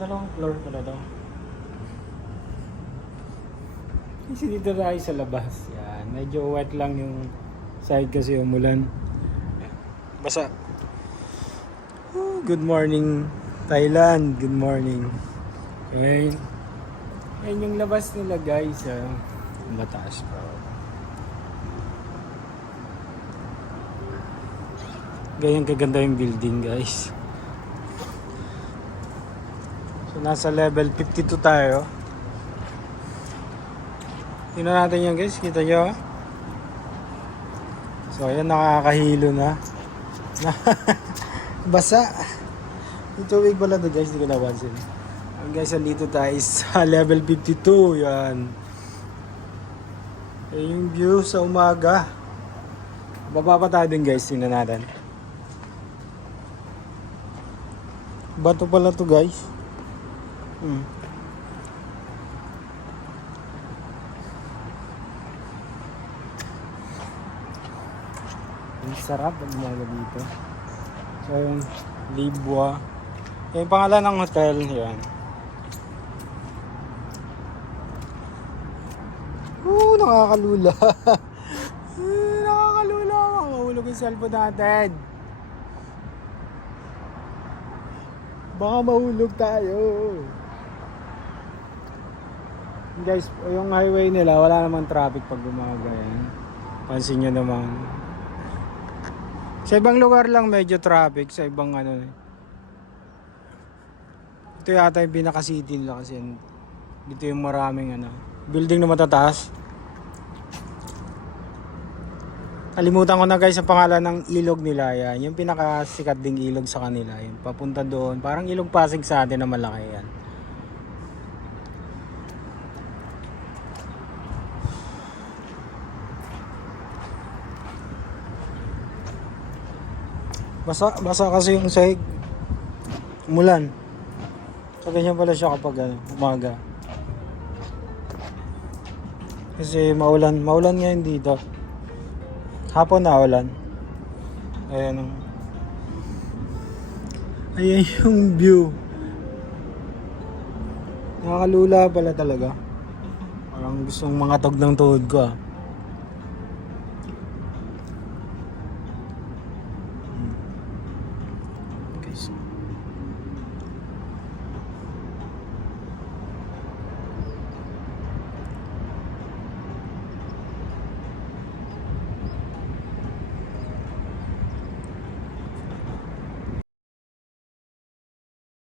Dalawang floor pala daw. Kasi dito tayo sa labas. Yan. Medyo wet lang yung side kasi umulan. Basa. Good morning Thailand. Good morning. Okay. Yan yung labas nila guys. Mataas pa. Ganyan kaganda yung building guys. So nasa level 52 tayo. Tingnan natin yan guys. Kita nyo? So ayan, nakakahilo na. Basa. Yung tubig pala to guys. Hindi ko napansin. Guys, andito tayo sa level 52. Yan. Ayan yung view sa umaga. Baba pa tayo din guys. Tingnan natin. Bato pala to guys. Ang sarap ang umaga dito. So yung Libwa. Yung pangalan ng hotel. Yan. Nakakalula. Nakakalula. Mahulog yung cellphone natin. Baka mahulog tayo. Guys, yung highway nila, wala namang traffic pag umaga yan. Pansin nyo naman. Sa ibang lugar lang medyo traffic. Sa ibang ano. Ito yata yung pinaka-city nila kasi dito yung maraming ano, building na matataas. Kalimutan ko na guys ang pangalan ng ilog nila yan. Yung pinakasikat ding ilog sa kanila. Yung papunta doon. Parang ilog Pasig sa atin na malaki yan. Basa kasi yung sahig. Umulan. So ganyan pala siya kapag umaga. Kasi maulan ngayon dito. Hapon na ulan. Ayan yung view. Nakakalula pala talaga. Parang gustong mangatog ng tuhod ko Okay.